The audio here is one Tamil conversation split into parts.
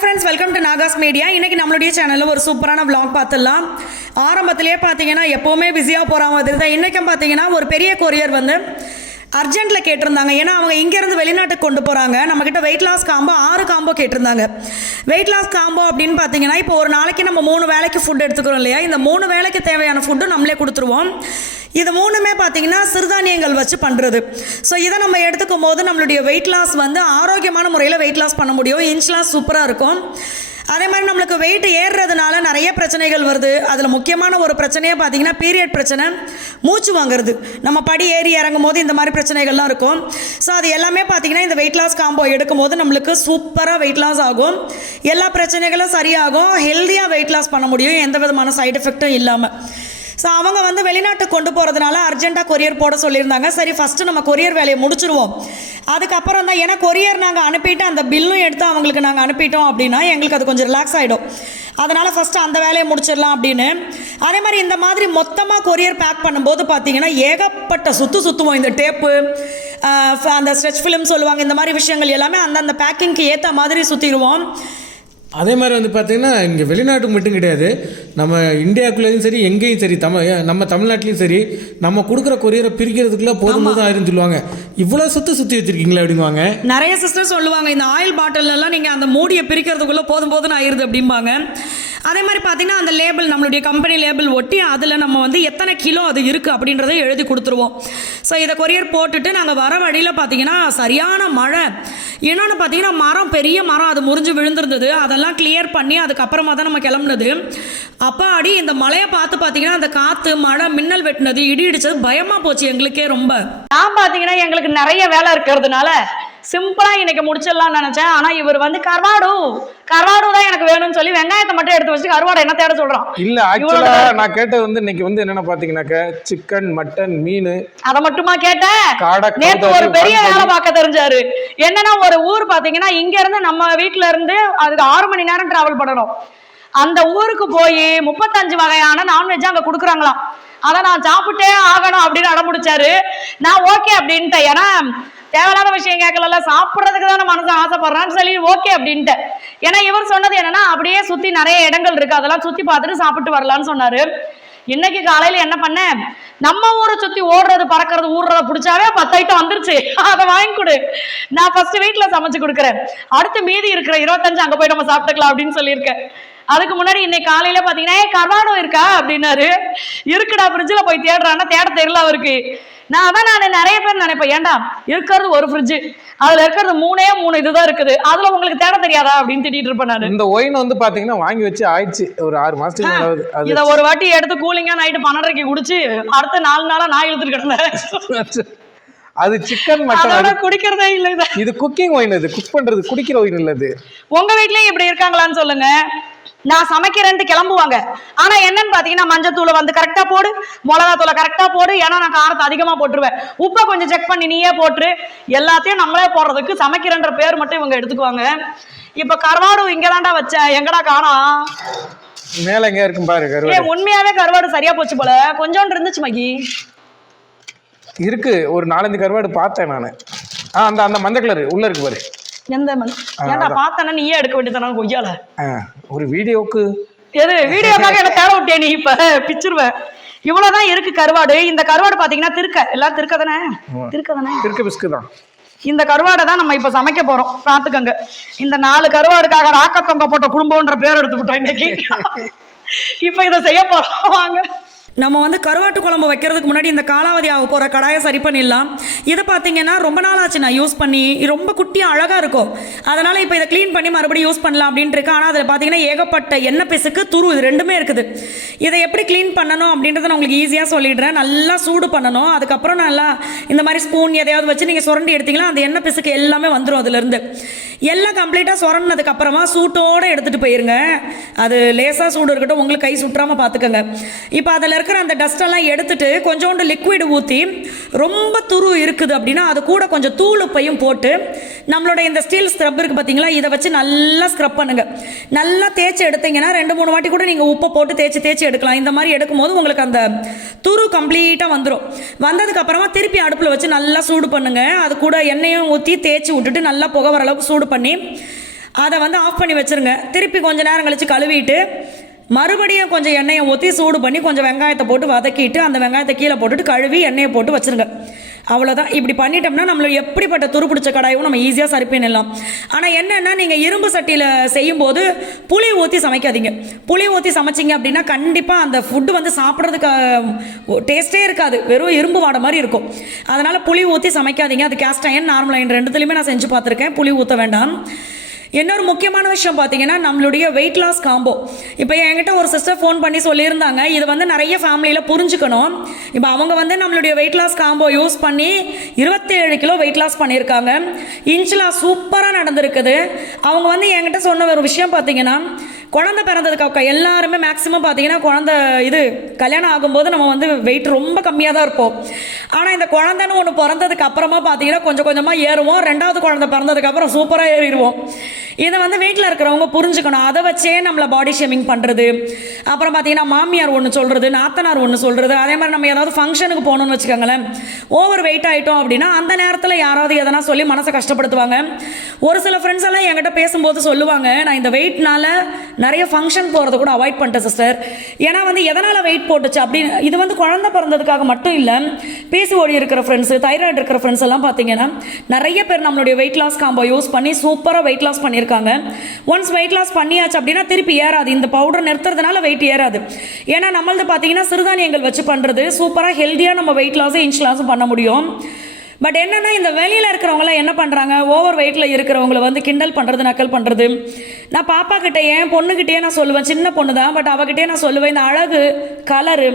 Friends welcome to Nagas media இன்னைக்கு நம்மளுடைய சேனலில் ஒரு சூப்பரான விளாக் பார்த்துடலாம். ஆரம்பத்திலேயே பார்த்தீங்கன்னா எப்போவுமே பிஸியாக போகிற மாதிரி தான் இன்றைக்கும் பார்த்தீங்கன்னா ஒரு பெரிய கொரியர் வந்து அர்ஜென்ட்டில் கேட்டிருந்தாங்க. ஏன்னா அவங்க இங்கேருந்து வெளிநாட்டுக்கு கொண்டு போகிறாங்க நம்மக்கிட்ட வெயிட் லாஸ் காம்போ ஆறு காம்போ கேட்டிருந்தாங்க. வெயிட் லாஸ் காம்போ அப்படின்னு பார்த்தீங்கன்னா இப்போ ஒரு நாளைக்கு நம்ம மூணு வேலைக்கு ஃபுட் எடுத்துக்கிறோம் இல்லையா? இந்த மூணு வேலைக்கு தேவையான ஃபுட்டு நம்மளே கொடுத்துருவோம். இது மூணுமே பார்த்தீங்கன்னா சிறுதானியங்கள் வச்சு பண்ணுறது ஸோ இதை நம்ம எடுத்துக்கும் போது நம்மளுடைய வெயிட் லாஸ் வந்து ஆரோக்கியமான முறையில் வெயிட் லாஸ் பண்ண முடியும். இன்ச் லாஸ் சூப்பராக இருக்கும். அதே மாதிரி நம்மளுக்கு வெயிட் ஏறுறதுனால நிறைய பிரச்சனைகள் வருது. அதில் முக்கியமான ஒரு பிரச்சனையே பார்த்தீங்கன்னா பீரியட் பிரச்சனை மூச்சு வாங்குறது. நம்ம படி ஏறி இறங்கும் போது இந்த மாதிரி பிரச்சனைகள்லாம் இருக்கும். ஸோ அது எல்லாமே பார்த்தீங்கன்னா இந்த வெயிட் லாஸ் காம்போ எடுக்கும் போது நம்மளுக்கு சூப்பராக வெயிட் லாஸ் ஆகும். எல்லா பிரச்சனைகளும் சரியாகும். ஹெல்த்தியாக வெயிட் லாஸ் பண்ண முடியும். எந்த விதமான சைடு எஃபெக்ட்டும் இல்லாமல் ஸோ அவங்க வந்து வெளிநாட்டுக்கு கொண்டு போகிறதுனால அர்ஜென்ட்டாக கொரியர் போட சொல்லியிருந்தாங்க. சரி ஃபஸ்ட்டு நம்ம கொரியர் வேலையை முடிச்சிருவோம். அதுக்கப்புறம் தான் ஏன்னா கொரியர் நாங்கள் அனுப்பிட்டு அந்த பில்லும் எடுத்து அவங்களுக்கு நாங்கள் அனுப்பிட்டோம் அப்படின்னா எங்களுக்கு அது கொஞ்சம் ரிலாக்ஸ் ஆகிடும் அதனால் ஃபஸ்ட்டு அந்த வேலையை முடிச்சிடலாம் அப்படின்னு. அதே மாதிரி இந்த மாதிரி மொத்தமாக கொரியர் பேக் பண்ணும்போது பார்த்தீங்கன்னா ஏகப்பட்ட சுற்று சுற்றுவோம் இந்த டேப்பு அந்த ஸ்ட்ரெச் ஃபிலிம் சொல்லுவாங்க. இந்த மாதிரி விஷயங்கள் எல்லாமே அந்தந்த பேக்கிங்க்கு ஏற்ற மாதிரி சுற்றிடுவோம் அதே மாதிரி வந்து பார்த்திங்கன்னா இங்கே வெளிநாட்டுக்கு மட்டும் கிடையாது. நம்ம இந்தியாவுக்குள்ளேயும் சரி எங்கேயும் சரி தமிழ் நம்ம தமிழ்நாட்டிலையும் சரி நம்ம கொடுக்குற கொரியரை பிரிக்கிறதுக்குள்ளே போதும் போதும் ஆயிரம் சொல்லுவாங்க. இவ்வளோ சுற்றி சுற்றி வச்சிருக்கீங்களா அப்படிங்குவாங்க நிறைய சிஸ்டர் சொல்லுவாங்க இந்த ஆயில் பாட்டிலெல்லாம் நீங்கள் அந்த மூடியை பிரிக்கிறதுக்குள்ளே போதும் போதும் ஆயிருது அப்படிம்பாங்க. அதே மாதிரி பார்த்தீங்கன்னா அந்த லேபிள் நம்மளுடைய கம்பெனி லேபிள் ஒட்டி அதில் நம்ம வந்து எத்தனை கிலோ அது இருக்குது அப்படின்றத எழுதி கொடுத்துருவோம். ஸோ இதை கொரியர் போட்டுட்டு நாங்கள் வர வழியில் பார்த்தீங்கன்னா சரியான மழை. இன்னொன்று பார்த்தீங்கன்னா மரம் பெரிய மரம் அது முறிஞ்சு விழுந்திருந்தது. அதெல்லாம் கிளியர் பண்ணி அதுக்கப்புறமா தான் நம்ம கிளம்புனது. அப்போ அடி இந்த மழையை பார்த்து பார்த்தீங்கன்னா அந்த காற்று மழை மின்னல் வெட்டினது இடி இடிச்சது பயமாக போச்சு எங்களுக்கே ரொம்ப. நான் பார்த்தீங்கன்னா எங்களுக்கு நிறைய வேலை இருக்கிறதுனால சிம்பிளா இன்னைக்கு முடிச்சிடலாம்னு நினைச்சேன். ஆனா இவர் வந்து கருவாடு. கருவாடு தான் எனக்கு வேணும்னு சொல்லி வெங்காயத்தை மட்டும் எடுத்து வச்சு கருவாடு என்ன தேட சொல்றான்? இல்ல ஆக்சுவலா நான் கேட்டது வந்து இன்னைக்கு வந்து என்னென்ன பாத்தீங்கன்னாக்க சிக்கன் மட்டன் மீன். அதை மட்டுமா கேட்டேன் காடை நேத்து ஒரு பெரிய. வேலை பார்க்க தெரிஞ்சாரு. என்னன்னா ஒரு ஊர் பாத்தீங்கன்னா இங்க இருந்து நம்ம வீட்ல இருந்து அதுக்கு ஆறு மணி நேரம் டிராவல் பண்ணணும். அந்த ஊருக்கு போய் முப்பத்தஞ்சு வகையான நான்வெஜ் அங்க குடுக்குறாங்களாம். அதை நான் சாப்பிட்டே ஆகணும் அப்படின்னு அடம்பிடிச்சாரு நான் ஓகே அப்படின்ட்டேன். ஏன்னா தேவையில்லாத விஷயம் கேட்கல சாப்பிட்றதுக்கு தானே மனசு ஆசைப்படுறான்னு சொல்லி ஓகே அப்படின்ட்டு. ஏன்னா இவர் சொன்னது என்னன்னா அப்படியே சுத்தி நிறைய இடங்கள் இருக்கு. அதெல்லாம் சுத்தி பார்த்துட்டு சாப்பிட்டு வரலான்னு சொன்னாரு. இன்னைக்கு காலையில என்ன பண்ண? நம்ம ஊரை சுத்தி ஓடுறது பறக்கிறது ஊடுறத பிடிச்சாவே பத்து ஐட்டம் வந்துருச்சு. அதை வாங்கி கொடு. நான் ஃபர்ஸ்ட் வீட்டுல சமைச்சு கொடுக்குறேன். அடுத்து மீதி இருக்கிற இருபத்தஞ்சு அங்க போய் நம்ம சாப்பிட்டுக்கலாம் அப்படின்னு சொல்லியிருக்கேன். அதுக்கு முன்னாடி இன்னைக்கு காலையில பாத்தீங்கன்னா "ஏய், கர்வாடோ இருக்கா? அப்படின்னாரு. இருக்குடா ஃப்ரிட்ஜில் போய் தேடுறான்னா தேட தெரியல அவருக்கு. நான் அதான் நான் நிறைய பேர் நினைப்பேன். ஏன்டா இருக்கிறது ஒரு ஃப்ரிட்ஜ் அதுல இருக்கிறது மூணே மூணு இதுதான் இருக்குது. அதுல உங்களுக்கு தேட தெரியாதா? அப்படின்னு திட்டிட்டு இருப்பேன் நான். இந்த ஒயின் வந்து பாத்தீங்கன்னா வாங்கி வச்சு ஆயிடுச்சு. ஒரு ஆறு மாசத்துக்கு இத ஒரு வாட்டி எடுத்து கூலிங்கா நைட்டு பன்னெண்டரைக்கு குடிச்சு அடுத்த நாலு நாளா நான் இழுத்துட்டு கிடந்தேன். அது சிக்கன் மட்டன் குடிக்கிறதே இல்ல இத. இது குக்கிங் ஒயின் இது குக் பண்றது குடிக்கிற ஒயின் இல்ல இது உங்க வீட்லயும் இப்படி இருக்காங்களான்னு சொல்லுங்க. நான் சமைக்கிறேன்ட்டு கிளம்புவாங்க. ஆனா என்னன்னு பாத்தீங்கன்னா மஞ்சத்தூளை வந்து கரெக்டா போடு மிளகாத்தூளை கரெக்டா போடு ஏன்னா நான் காரத்தை அதிகமா போட்டுருவேன். உப்பை கொஞ்சம் செக் பண்ணி நீயே போட்டுரு. எல்லாத்தையும் நம்மளே போடுறதுக்கு சமைக்கிறேன்ற பேர் மட்டும் இவங்க எடுத்துக்குவாங்க. இப்ப கருவாடு இங்கதான்டா வச்சேன் எங்கடா காணோம் மேல எங்க இருக்கும் பாரு ஏ உண்மையாவே கருவாடு சரியா போச்சு போல. கொஞ்சோண்டு இருந்துச்சு மகி. இருக்கு ஒரு நாலஞ்சு கருவாடு பார்த்தேன் நானு. ஆ அந்த அந்த மஞ்சள் கலர் உள்ள இருக்கு பாரு. எந்த மண்? ஏன்டா பார்த்தேன்னா நீயே எடுக்க வேண்டியதானே கொய்யால ஒரு வீடியோக்கு எது வீடியோக்காக என்ன தேட விட்டே நீ இப்ப? பிச்சிருவேன் இவ்வளவுதான் இருக்கு கருவாடு. இந்த கருவாடு பாத்தீங்கன்னா திருக்க. எல்லாம் திருக்க தானே? திருக்க தானே? திருக்க பிஸ்கு தான். இந்த கருவாடை தான் நம்ம இப்ப சமைக்க போறோம். பாத்துக்கோங்க இந்த நாலு கருவாடுக்காக ராக்கத்தொங்க போட்ட குடும்பம்ன்ற பேர் எடுத்துக்கிட்டோம் இன்னைக்கு. இப்ப இதை செய்ய போறோம். வாங்க. நம்ம வந்து கருவாட்டு குழம்பு வைக்கிறதுக்கு முன்னாடி இந்த காலாவதி ஆக போகிற கடாயை சரி பண்ணிடலாம். இதை பார்த்தீங்கன்னா ரொம்ப நாள் ஆச்சு நான் யூஸ் பண்ணி. ரொம்ப குட்டியாக அழகாக இருக்கும். அதனால் இப்போ இதை க்ளீன் பண்ணி மறுபடியும் யூஸ் பண்ணலாம் அப்படின்ட்டு இருக்கு ஆனால் அதில் பார்த்தீங்கன்னா ஏகப்பட்ட எண்ணெய் பிசுக்கு துரு இது ரெண்டுமே இருக்குது. இதை எப்படி க்ளீன் பண்ணணும் அப்படின்றத நான் உங்களுக்கு ஈஸியாக சொல்லிடுறேன். நல்லா சூடு பண்ணணும். அதுக்கப்புறம் நல்லா இந்த மாதிரி ஸ்பூன் எதையாவது வச்சு நீங்கள் சுரண்டி எடுத்திங்கன்னா அந்த எண்ணெய் பிசுக்கு எல்லாமே வந்துடும் அதுலேருந்து. எல்லாம் கம்ப்ளீட்டாக சுரண்டினதுக்கு அப்புறமா சூட்டோடு எடுத்துகிட்டு போயிருங்க. அது லேசாக சூடு இருக்கட்டும் உங்களுக்கு கை சுற்றாமல் பார்த்துக்கோங்க. இப்போ அதில் இருக்க இருக்கிற அந்த டஸ்டெல்லாம் எடுத்துட்டு கொஞ்சோண்டு லிக்விட் ஊற்றி ரொம்ப துரு இருக்குது அப்படின்னா அது கூட கொஞ்சம் தூள் உப்பையும் போட்டு நம்மளோட இந்த ஸ்டீல் ஸ்க்ரப் இருக்குது பார்த்தீங்களா இதை வச்சு நல்லா ஸ்க்ரப் பண்ணுங்கள் நல்லா தேய்ச்சி எடுத்தீங்கன்னா ரெண்டு மூணு வாட்டி கூட நீங்கள் உப்பை போட்டு தேய்ச்சி தேய்ச்சி எடுக்கலாம். இந்த மாதிரி எடுக்கும்போது உங்களுக்கு அந்த துரு கம்ப்ளீட்டாக வந்துடும் வந்ததுக்கு அப்புறமா திருப்பி அடுப்பில் வச்சு நல்லா சூடு பண்ணுங்கள் அது கூட எண்ணெயும் ஊற்றி தேய்ச்சி விட்டுட்டு நல்லா புகை வர அளவுக்கு சூடு பண்ணி அதை வந்து ஆஃப் பண்ணி வச்சுருங்க. திருப்பி கொஞ்சம் நேரம் கழித்து கழுவிட்டு மறுபடியும் கொஞ்சம் எண்ணெயை ஊற்றி சூடு பண்ணி கொஞ்சம் வெங்காயத்தை போட்டு வதக்கிட்டு அந்த வெங்காயத்தை கீழே போட்டுட்டு கழுவி எண்ணெயை போட்டு வச்சுருங்க. அவ்வளோதான் இப்படி பண்ணிட்டோம்னா நம்மளை எப்படிப்பட்ட துருப்பிடிச்ச கடாயும் நம்ம ஈஸியாக சரி பண்ணிடலாம். ஆனால் என்னென்னா நீங்கள் இரும்பு சட்டியில் செய்யும்போது புளி ஊற்றி சமைக்காதீங்க. புளி ஊற்றி சமைச்சிங்க அப்படின்னா கண்டிப்பாக அந்த ஃபுட்டு வந்து சாப்பிட்றதுக்கு டேஸ்ட்டே இருக்காது. வெறும் இரும்பு வாடை மாதிரி இருக்கும். அதனால் புளி ஊற்றி சமைக்காதீங்க. அது கேஸ்ட் அயன் நார்மல் அயன் ரெண்டுத்துலையுமே நான் செஞ்சு பார்த்துருக்கேன். புளி ஊற்ற வேண்டாம். இன்னொரு முக்கியமான விஷயம் பார்த்தீங்கன்னா நம்மளுடைய வெயிட் லாஸ் காம்போ இப்போ என்கிட்ட ஒரு சிஸ்டர் ஃபோன் பண்ணி சொல்லியிருந்தாங்க இது வந்து நிறைய ஃபேமிலியில் புரிஞ்சுக்கணும். இப்போ அவங்க வந்து நம்மளுடைய வெயிட் லாஸ் காம்போ யூஸ் பண்ணி இருபத்தேழு கிலோ வெயிட் லாஸ் பண்ணியிருக்காங்க. இன்ச்லா சூப்பராக நடந்திருக்குது. அவங்க வந்து என்கிட்ட சொன்ன ஒரு விஷயம் பார்த்தீங்கன்னா குழந்தை பிறந்ததுக்கு அக்கா எல்லாருமே மேக்ஸிமம் பார்த்தீங்கன்னா குழந்தை இது கல்யாணம் ஆகும்போது நம்ம வந்து வெயிட் ரொம்ப கம்மியாக தான் இருப்போம். ஆனால் இந்த குழந்தைன்னு ஒன்று பிறந்ததுக்கு அப்புறமா பார்த்தீங்கன்னா கொஞ்சம் கொஞ்சமாக ஏறுவோம். ரெண்டாவது குழந்தை பிறந்ததுக்கப்புறம் சூப்பராக ஏறிடுவோம். இதை வந்து வீட்டில் இருக்கிறவங்க புரிஞ்சுக்கணும். அதை வச்சே நம்மளை பாடி ஷேமிங் பண்ணுறது அப்புறம் பார்த்தீங்கன்னா மாமியார் ஒன்று சொல்கிறது நாத்தனார் ஒன்று சொல்கிறது அதே மாதிரி நம்ம ஏதாவது ஃபங்க்ஷனுக்கு போகணும்னு வச்சுக்கோங்களேன். ஓவர் வெயிட் ஆகிட்டோம் அப்படின்னா அந்த நேரத்தில் யாராவது எதனா சொல்லி மனசை கஷ்டப்படுத்துவாங்க. ஒரு சில ஃப்ரெண்ட்ஸ் எல்லாம் என்கிட்ட பேசும்போது சொல்லுவாங்க நான் இந்த வெயிட்னால நிறைய ஃபங்க்ஷன் போகிறத கூட அவாய்ட் பண்ணிட்டேன் சிஸ்டர் ஏன்னா வந்து எதனால் வெயிட் போட்டுச்சு அப்படின்னு இது வந்து குழந்தை பிறந்ததுக்காக மட்டும் இல்லை பேசி இருக்கிற ஃப்ரெண்ட்ஸு தைராய்டு இருக்கிற ஃப்ரெண்ட்ஸ் எல்லாம் பார்த்தீங்கன்னா நிறைய பேர் நம்மளுடைய வெயிட் லாஸ் காம்போ யூஸ் பண்ணி சூப்பராக வெயிட் லாஸ் பண்ணியிருக்காங்க. ஒன்ஸ் வெயிட் லாஸ் பண்ணியாச்சு அப்படின்னா திருப்பி ஏறாது. இந்த பவுடர் நிறுத்துறதுனால வெயிட் ஏறாது. ஏன்னா நம்மளது பார்த்தீங்கன்னா சிறுதானியங்கள் வச்சு பண்ணுறது சூப்பராக ஹெல்த்தியாக நம்ம வெயிட் லாஸும் இன்ச் லாஸும் பண்ண முடியும். பட் என்னென்னா இந்த வெளியில் இருக்கிறவங்களாம் என்ன பண்ணுறாங்க ஓவர் வெயிட்டில் இருக்கிறவங்கள வந்து கிண்டல் பண்ணுறது நக்கல் பண்ணுறது நான் பாப்பா கிட்ட என் பொண்ணுக்கிட்டே நான் சொல்லுவேன். சின்ன பொண்ணு தான் பட் அவகிட்டே நான் சொல்லுவேன். இந்த அழகு கலரு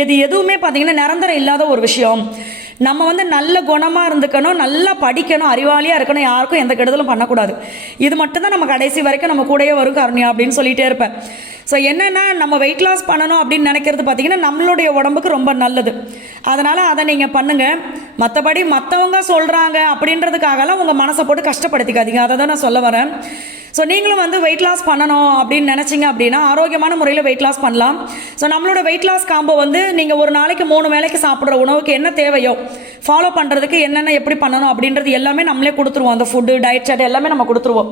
இது எதுவுமே பார்த்தீங்கன்னா நிரந்தரம் இல்லாத ஒரு விஷயம். நம்ம வந்து நல்ல குணமாக இருந்துக்கணும் நல்லா படிக்கணும் அறிவாளியாக இருக்கணும் யாருக்கும் எந்த கெடுதலும் பண்ணக்கூடாது. இது மட்டும்தான் நம்ம கடைசி வரைக்கும் நம்ம கூடயே வரும் கருணியா அப்படின்னு சொல்லிகிட்டே இருப்பேன். ஸோ என்னென்னா நம்ம வெயிட் லாஸ் பண்ணணும் அப்படின்னு நினைக்கிறது பார்த்தீங்கன்னா நம்மளுடைய உடம்புக்கு ரொம்ப நல்லது. அதனால் அதை நீங்கள் பண்ணுங்கள் மற்றபடி மற்றவங்க சொல்கிறாங்க அப்படின்றதுக்காகலாம் உங்கள் மனசை போட்டு கஷ்டப்படுத்திக்காதீங்க. அதை தான் நான் சொல்ல வரேன். ஸோ நீங்களும் வந்து வெயிட் லாஸ் பண்ணணும் அப்படின்னு நினச்சிங்க அப்படின்னா ஆரோக்கியமான முறையில் வெயிட் லாஸ் பண்ணலாம். ஸோ நம்மளோட வெயிட் லாஸ் காம்போ வந்து நீங்கள் ஒரு நாளைக்கு மூணு வேளைக்கு சாப்பிட்ற உணவுக்கு என்ன தேவையோ ஃபாலோ பண்ணுறதுக்கு என்னென்ன எப்படி பண்ணணும் அப்படின்றது எல்லாமே நம்மளே கொடுத்துருவோம். அந்த ஃபுட்டு டயட் சார்ட் எல்லாமே நம்ம கொடுத்துருவோம்.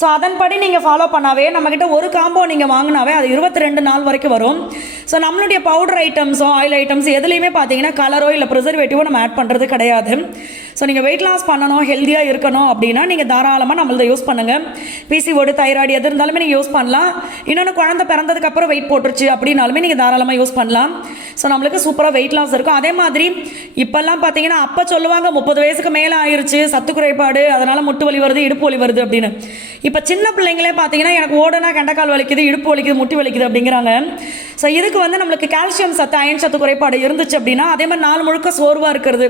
ஸோ அதன்படி நீங்கள் ஃபாலோ பண்ணாவே நம்மக்கிட்ட ஒரு காம்போ நீங்கள் வாங்கினாவே அது இருபத்தி ரெண்டு நாள் வரைக்கும் வரும். ஸோ நம்மளுடைய பவுடர் ஐட்டம்ஸோ ஆயில் ஐட்டம்ஸ் எதுலேயுமே பார்த்தீங்கன்னா கலரோ இல்லை ப்ரிசர்வேட்டிவோ நம்ம ஆட் பண்ணுறது கிடையாது. ஸோ நீங்கள் வெயிட் லாஸ் பண்ணணும் ஹெல்த்தியாக இருக்கணும் அப்படின்னா நீங்கள் தாராளமாக நம்மளதை யூஸ் பண்ணுங்கள் பிசிஓடு தைராய்டு எது இருந்தாலுமே நீங்கள் யூஸ் பண்ணலாம். இன்னொன்று குழந்தை பிறந்ததுக்கப்புறம் வெயிட் போட்டுருச்சு அப்படின்னாலுமே நீங்கள் தாராளமாக யூஸ் பண்ணலாம். ஸோ நம்மளுக்கு சூப்பராக வெயிட் லாஸ் இருக்கும். அதே மாதிரி இப்போல்லாம் பார்த்தீங்கன்னா அப்போ சொல்லுவாங்க முப்பது வயசுக்கு மேலே ஆயிடுச்சு சத்து குறைபாடு அதனால் முட்டு வலி வருது இடுப்பு வலி வருது அப்படின்னு. இப்போ சின்ன பிள்ளைங்களே பார்த்தீங்கன்னா எனக்கு ஓடனா கண்டக்கால் வலிக்குது இடுப்பு வலிக்குது முட்டி வலிக்குது அப்படிங்கிறாங்க. ஸோ இதுக்கு வந்து நம்மளுக்கு கால்சியம் சத்து அயன் சத்து குறைபாடு இருந்துச்சு அப்படின்னா அதே மாதிரி நாள் முழுக்க சோர்வாக இருக்கிறது.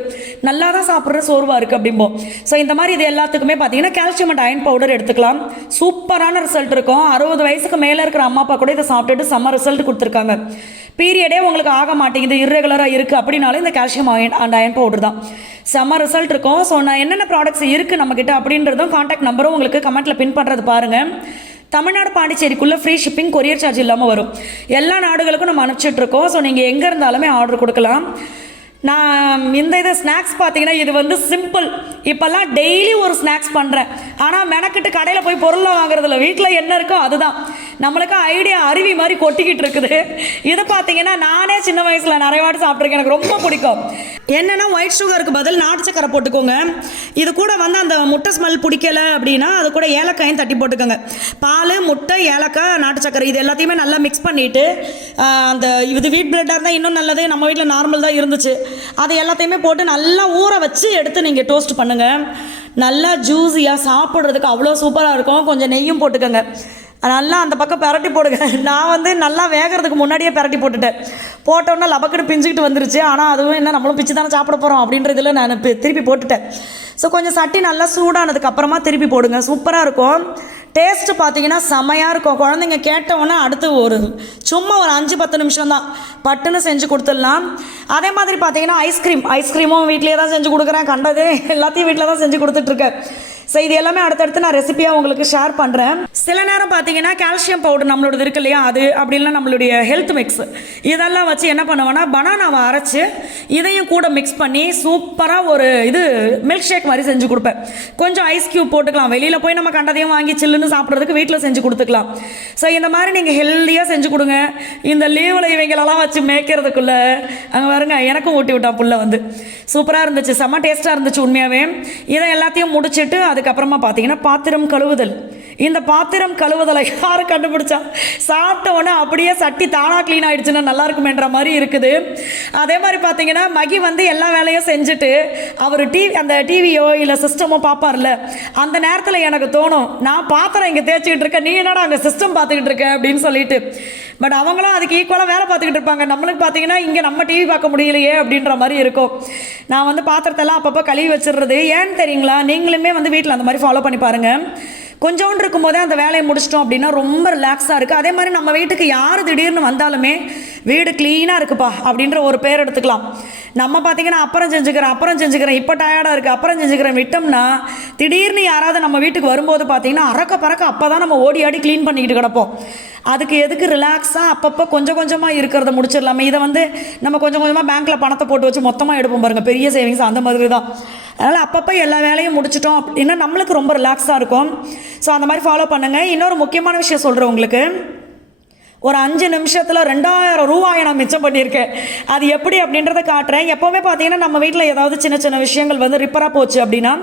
நல்லா தான் சாப்பிட்ற சோர்வாக இருக்குது அப்படிம்போம் ஸோ இந்த மாதிரி இது எல்லாத்துக்குமே பார்த்தீங்கன்னா கால்சியம் அண்ட் அயன் பவுடர் எடுத்துக்கலாம். சூப்பரான ரிசல்ட் இருக்கும். அறுபது வயசுக்கு மேலே இருக்கிற அம்மா அப்பா கூட இதை சாப்பிட்டுட்டு செம்ம ரிசல்ட் கொடுத்துருக்காங்க. பீரியடே உங்களுக்கு ஆக மாட்டேங்குது இர்ரெகுலராக இருக்குது அப்படின்னாலும் இந்த calcium iron and iron powder தான். செம்ம ரிசல்ட் இருக்கும். ஸோ நான் என்னென்ன ப்ராடக்ட்ஸ் இருக்குது நம்மக்கிட்ட அப்படின்றதும் காண்டாக்ட் நம்பரும் உங்களுக்கு கமெண்ட்டில் பின் பண்ணுறது பாருங்கள் தமிழ்நாடு பாண்டிச்சேரிக்குள்ளே ஃப்ரீ ஷிப்பிங் கொரியர் சார்ஜ் இல்லாமல் வரும். எல்லா நாடுகளுக்கும் நம்ம அனுப்பிச்சிட்ருக்கோம் ஸோ நீங்கள் எங்கே இருந்தாலுமே ஆர்டர் கொடுக்கலாம். நான் இந்த இது ஸ்நாக்ஸ் பார்த்தீங்கன்னா இது வந்து சிம்பிள் இப்போல்லாம் டெய்லி ஒரு ஸ்நாக்ஸ் பண்ணுறேன் ஆனால் மெனக்கிட்டு கடையில் போய் பொருளை வாங்குறதில்ல வீட்டில் என்ன இருக்கோ அதுதான். நம்மளுக்கு ஐடியா அருவி மாதிரி கொட்டிக்கிட்டு இருக்குது. இதை பார்த்தீங்கன்னா நானே சின்ன வயசில் நிறைய வாட்டி சாப்பிட்ருக்கேன் எனக்கு ரொம்ப பிடிக்கும். என்னென்னா ஒயிட் சுகருக்கு பதில் நாட்டு சக்கரை போட்டுக்கோங்க. இது கூட வந்து அந்த முட்டை ஸ்மெல் பிடிக்கல அப்படின்னா அது கூட ஏலக்காயும் தட்டி போட்டுக்கோங்க. பால் முட்டை ஏலக்காய் நாட்டு சக்கரை இது எல்லாத்தையுமே நல்லா மிக்ஸ் பண்ணிவிட்டு அந்த இது வீட் பிரெட்டாக இருந்தால் இன்னும் நல்லது நம்ம வீட்டில் நார்மல் தான் இருந்துச்சு. அது எல்லாத்தையுமே போட்டு நல்லா ஊற வச்சு எடுத்து நீங்கள் டோஸ்ட் பண்ணுங்கள் நல்லா ஜூஸியாக சாப்பிட்றதுக்கு அவ்வளோ சூப்பராக இருக்கும். கொஞ்சம் நெய்யும் போட்டுக்கோங்க. நல்லா அந்த பக்கம் பரட்டி போடுங்க. நான் வந்து நல்லா வேகிறதுக்கு முன்னாடியே பரட்டி போட்டுட்டேன். போட்டோன்னா லபக்குன்னு பிஞ்சுக்கிட்டு வந்துருச்சு. ஆனால் அதுவும் என்ன நம்மளும் பிச்சு தானே சாப்பிட போகிறோம் அப்படின்றதுல நான் திருப்பி போட்டுட்டேன். ஸோ கொஞ்சம் சட்டி நல்லா சூடானதுக்கு அப்புறமா திருப்பி போடுங்க. சூப்பராக இருக்கும். டேஸ்ட்டு பார்த்தீங்கன்னா செமையாக இருக்கும். குழந்தைங்க கேட்டவுடனே அடுத்து ஒரு சும்மா ஒரு அஞ்சு பத்து நிமிஷம் தான். பட்டுன்னு செஞ்சு கொடுத்துடலாம். அதே மாதிரி பார்த்தீங்கன்னா ஐஸ்கிரீம். ஐஸ்கிரீமும் வீட்லேயே தான் செஞ்சு கொடுக்குறேன். கண்டது எல்லாத்தையும் வீட்டில் தான் செஞ்சு கொடுத்துட்ருக்கேன் ஸோ இது எல்லாமே அடுத்தடுத்து நான் ரெசிபியாக உங்களுக்கு ஷேர் பண்ணுறேன் சில நேரம் பார்த்தீங்கன்னா கால்சியம் பவுடர் நம்மளோடது இருக்கு இல்லையா? அது அப்படின்னா நம்மளுடைய ஹெல்த் மிக்ஸ் இதெல்லாம் வச்சு என்ன பண்ணுவேன்னா பனானாவை அரைச்சு இதையும் கூட மிக்ஸ் பண்ணி சூப்பராக ஒரு இது மில்க் ஷேக் மாதிரி செஞ்சு கொடுப்பேன். கொஞ்சம் ஐஸ் கியூப் போட்டுக்கலாம். வெளியில் போய் நம்ம கண்டதையும் வாங்கி சில்லுன்னு சாப்பிட்றதுக்கு வீட்டில் செஞ்சு கொடுத்துக்கலாம். ஸோ இந்த மாதிரி நீங்கள் ஹெல்த்தியாக செஞ்சு கொடுங்க. இந்த லீவில் இவங்களெல்லாம் வச்சு மேய்க்கிறதுக்குள்ள அங்கே பாருங்க எனக்கும் ஊட்டி விட்டான் புள்ள வந்து. சூப்பராக இருந்துச்சு. செம்ம டேஸ்ட்டாக இருந்துச்சு உண்மையாகவே இதை எல்லாத்தையும் முடிச்சிட்டு அதுக்கப்புறமா பார்த்தீங்கன்னா பாத்திரம் கழுவுதல். இந்த பாத்திரம் கழுவுதலை யார் கண்டுபிடிச்சா? சாப்பிட்ட உடனே அப்படியே சட்டி தானாக க்ளீன் ஆகிடுச்சுன்னா நல்லா இருக்குமேன்ற மாதிரி இருக்குது. அதே மாதிரி பார்த்தீங்கன்னா மகி வந்து எல்லா வேலையும் செஞ்சுட்டு அவர் டிவி அந்த டிவியோ இல்லை சிஸ்டமோ பார்ப்பார்ல. அந்த நேரத்தில் எனக்கு தோணும் நான் பாத்திரம் இங்கே தேய்ச்சிக்கிட்டு இருக்கேன் நீ என்னடா அங்கே சிஸ்டம் பார்த்துக்கிட்டு இருக்க அப்படின்னு சொல்லிட்டு. பட் அவங்களும் அதுக்கு ஈக்குவலாக வேலை பார்த்துக்கிட்டு இருப்பாங்க. நம்மளுக்கு பார்த்தீங்கன்னா இங்கே நம்ம டிவி பார்க்க முடியலையே அப்படின்ற மாதிரி இருக்கும். நான் வந்து பாத்திரத்தெல்லாம் அப்பப்போ கழுவி வச்சிடுறது. ஏன்னு தெரியுங்களா? நீங்களுமே வந்து வீட்டில் அந்த மாதிரி ஃபாலோ பண்ணி பாருங்கள் கொஞ்சோண்டு இருக்கும்போதே அந்த வேலையை முடிச்சிட்டோம் அப்படின்னா ரொம்ப ரிலாக்ஸாக இருக்குது அதே மாதிரி நம்ம வீட்டுக்கு யார் திடீர்னு வந்தாலுமே வீடு க்ளீனாக இருக்குப்பா அப்படின்ற ஒரு பேர் எடுத்துக்கலாம். நம்ம பார்த்தீங்கன்னா அப்புறம் செஞ்சுக்கிறேன் அப்புறம் செஞ்சுக்கிறேன் இப்போ டயர்டாக இருக்குது அப்புறம் செஞ்சுக்கிறேன் விட்டோம்னா திடீர்னு யாராவது நம்ம வீட்டுக்கு வரும்போது பார்த்தீங்கன்னா அறக்க பறக்க அப்போ தான் நம்ம ஓடி ஆடி க்ளீன் பண்ணிக்கிட்டு கிடப்போம். அதுக்கு எதுக்கு ரிலாக்ஸாக அப்பப்போ கொஞ்சம் கொஞ்சமாக இருக்கிறத முடிச்சிடலாமே. இதை வந்து நம்ம கொஞ்சம் கொஞ்சமாக பேங்க்கில் பணத்தை போட்டு வச்சு மொத்தமாக எடுப்போம் பாருங்கள் பெரிய சேவிங்ஸ் அந்த மாதிரி தான் அதனால் அப்பப்போ எல்லா வேலையும் முடிச்சிட்டோம். அப்படின்னா நம்மளுக்கு ரொம்ப ரிலாக்ஸாக இருக்கும். ஸோ அந்த மாதிரி ஃபாலோ பண்ணுங்கள் இன்னொரு முக்கியமான விஷயம் சொல்கிறேன் உங்களுக்கு. ஒரு அஞ்சு நிமிஷத்தில் ரெண்டாயிரம் ரூபாயை நான் மிச்சம் பண்ணியிருக்கேன். அது எப்படி அப்படின்றத காட்டுறேன். எப்போவுமே பார்த்தீங்கன்னா நம்ம வீட்டில் ஏதாவது சின்ன சின்ன விஷயங்கள் வந்து ரிப்பராக போச்சு அப்படின்னா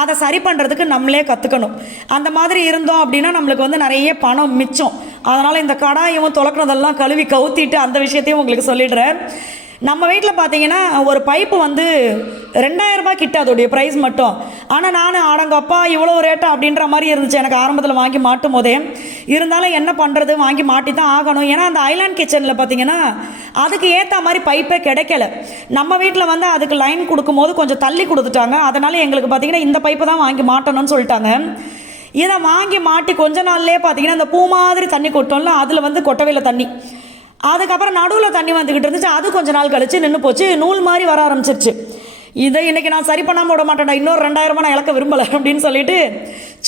அதை சரி பண்ணுறதுக்கு நம்மளே கற்றுக்கணும் அந்த மாதிரி இருந்தோம் அப்படின்னா நம்மளுக்கு வந்து நிறைய பணம் மிச்சம். அதனால் இந்த கடாயும் துளக்குனதெல்லாம் கழுவி கவுத்திட்டு அந்த விஷயத்தையும் உங்களுக்கு சொல்லிடுறேன். நம்ம வீட்டில் பார்த்தீங்கன்னா ஒரு பைப்பு வந்து ரெண்டாயிரரூபா ரூபாய் கிட்ட அதோடைய ப்ரைஸ் மட்டும். ஆனால் நான் ஆடங்கப்பா இவ்வளோ ரேட்டா அப்படின்ற மாதிரி இருந்துச்சு. எனக்கு ஆரம்பத்தில் வாங்கி மாட்டும் போதே. இருந்தாலும் என்ன பண்ணுறது வாங்கி மாட்டி தான் ஆகணும். ஏன்னா அந்த ஐலாண்ட் கிச்சனில் பார்த்தீங்கன்னா அதுக்கு ஏற்ற மாதிரி பைப்பே கிடைக்கல. நம்ம வீட்டில் வந்து அதுக்கு லைன் கொடுக்கும்போது கொஞ்சம் தள்ளி கொடுத்துட்டாங்க. அதனால் எங்களுக்கு பார்த்தீங்கன்னா இந்த பைப்பை தான் வாங்கி மாட்டணும்னு சொல்லிட்டாங்க. இதை வாங்கி மாட்டி கொஞ்ச நாள்லேயே பார்த்தீங்கன்னா இந்த பூ மாதிரி தண்ணி கொட்டோம்ல அதில் வந்து கொட்டவையில் தண்ணி. அதுக்கப்புறம் நடுவில் தண்ணி வந்துக்கிட்டு இருந்துச்சு. அது கொஞ்ச நாள் கழிச்சு நின்று போச்சு. நூல் மாதிரி வர ஆரம்பிச்சிருச்சு. இதை இன்னைக்கு நான் சரி பண்ணாமல் விட மாட்டேன்டா. இன்னொரு ரெண்டாயிரமா நான் இழக்க விரும்பலை அப்படின்னு சொல்லிட்டு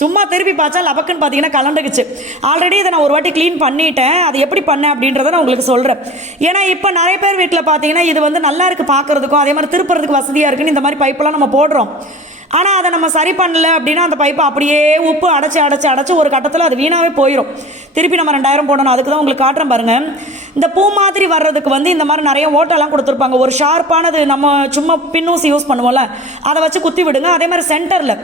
சும்மா திருப்பி பார்த்தா லபக்குன்னு பார்த்தீங்கன்னா கலண்டுக்குச்சு ஆல்ரெடி இதை நான் ஒரு வாட்டி க்ளீன் பண்ணிட்டேன். அது எப்படி பண்ணேன் அப்படின்றத நான் உங்களுக்கு சொல்கிறேன் ஏன்னா இப்போ நிறைய பேர் வீட்டில் பார்த்தீங்கன்னா இது வந்து நல்லா இருக்குது பார்க்குறதுக்கும் அதே மாதிரி திருப்புறதுக்கு வசதியாக இருக்குன்னு இந்த மாதிரி பைப்பெல்லாம் நம்ம போடுறோம். ஆனால் அதை நம்ம சரி பண்ணல அப்படின்னா அந்த பைப்பை அப்படியே உப்பு அடைச்சி அடைச்சி அடைச்சி ஒரு கட்டத்தில் அது வீணாகவே போயிடும் திருப்பி நம்ம ரெண்டாயிரம் போடணும். அதுக்கு தான் உங்களுக்கு காட்டுறேன் பாருங்கள் இந்த பூ மாதிரி வர்றதுக்கு வந்து இந்த மாதிரி நிறைய ஓட்டெல்லாம் கொடுத்துருப்பாங்க. ஒரு ஷார்ப்பானது நம்ம சும்மா பின்னூசி யூஸ் பண்ணுவோம்ல அதை வச்சு குத்தி விடுங்க. அதே மாதிரி சென்டரில்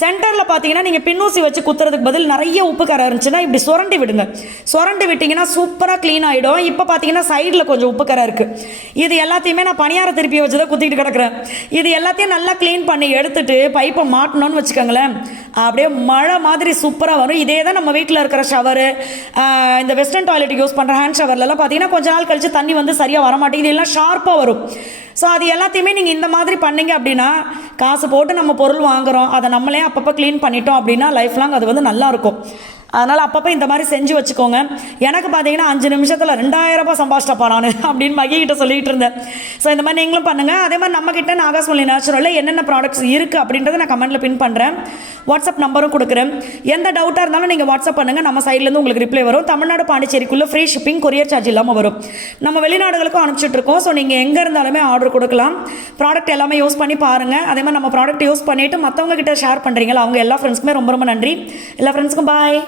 சென்டரில் பார்த்தீங்கன்னா நீங்கள் பின்னூசி வச்சு குத்துறதுக்கு பதில் நிறைய உப்பு கரை இருந்துச்சுன்னா இப்படி சுரண்டி விடுங்க. சுரண்டி விட்டிங்கன்னா சூப்பராக க்ளீன் ஆகிடும் இப்போ பார்த்தீங்கன்னா சைடில் கொஞ்சம் உப்பு கரை இருக்குது இது எல்லாத்தையுமே நான் பணியார திருப்பி வச்சு தான் குத்திட்டு கிடக்குறேன். இது எல்லாத்தையும் நல்லா க்ளீன் பண்ணி எடுத்துட்டு பைப்பை மாட்டணும்னு வச்சுக்கோங்களேன். அப்படியே மழை மாதிரி சூப்பராக வரும். இதே தான் நம்ம வீட்டில் இருக்கிற ஷவரு இந்த வெஸ்டர்ன் டாய்லெட் யூஸ் பண்ணுற ஹேண்ட் ஷவர்லலாம் பார்த்தீங்கன்னா கொஞ்ச நாள் கழித்து தண்ணி வந்து சரியாக வர மாட்டேங்குது எல்லாம் ஷார்ப்பாக வரும். ஸோ அது எல்லாத்தையுமே நீங்கள் இந்த மாதிரி பண்ணீங்க அப்படின்னா காசு போட்டு நம்ம பொருள் வாங்குறோம். அதை நம்மளே அப்பப்போ க்ளீன் பண்ணிட்டோம் அப்படின்னா லைஃப் லாங் அது வந்து நல்லாயிருக்கும் அதனால் அப்பப்போ இந்த மாதிரி செஞ்சு வச்சுக்கோங்க. எனக்கு பார்த்தீங்கன்னா அஞ்சு நிமிஷத்தில் ரெண்டாயிரம் ரூபாய் சம்பாதிச்சிட்டப்பா நான் அப்படின்னு மகிக்கிட்ட சொல்லிட்டு இருந்தேன். ஸோ இந்த மாதிரி நீங்களும் பண்ணுங்கள் அதே மாதிரி நம்மக்கிட்ட நாகாஸ்வலி நேச்சுரலில் என்னென்ன ப்ராடக்ட்ஸ் இருக்குது அப்படின்றத நான் கமெண்ட்டில் பின் பண்ணுறேன் வாட்ஸ்அப் நம்பரும் கொடுக்குறேன். எந்த டவுட்டாக இருந்தாலும் நீங்கள் வாட்ஸ்அப் பண்ணுங்கள் நம்ம சைட்லேருந்து உங்களுக்கு ரிப்ளை வரும். தமிழ்நாடு பாண்டிச்சேரிக்குள்ளே ஃப்ரீ ஷிப்பிங் கொரியர் சார்ஜ் இல்லாமல் வரும். நம்ம வெளிநாடுகளுக்கும் அனுப்பிச்சிட்ருக்கோம் ஸோ நீங்கள் எங்கே இருந்தாலுமே ஆர்டர் கொடுக்கலாம். ப்ராடக்ட் எல்லாமே யூஸ் பண்ணி பாருங்கள் அதே மாதிரி நம்ம ப்ராடக்ட் யூஸ் பண்ணிவிட்டு மற்றவங்க கிட்ட ஷேர் பண்ணுறீங்களா அவங்க எல்லா ஃப்ரெண்ட்ஸ்க்குமே ரொம்ப ரொம்ப நன்றி. எல்லா ஃப்ரெண்ட்ஸ்க்கும் பாய்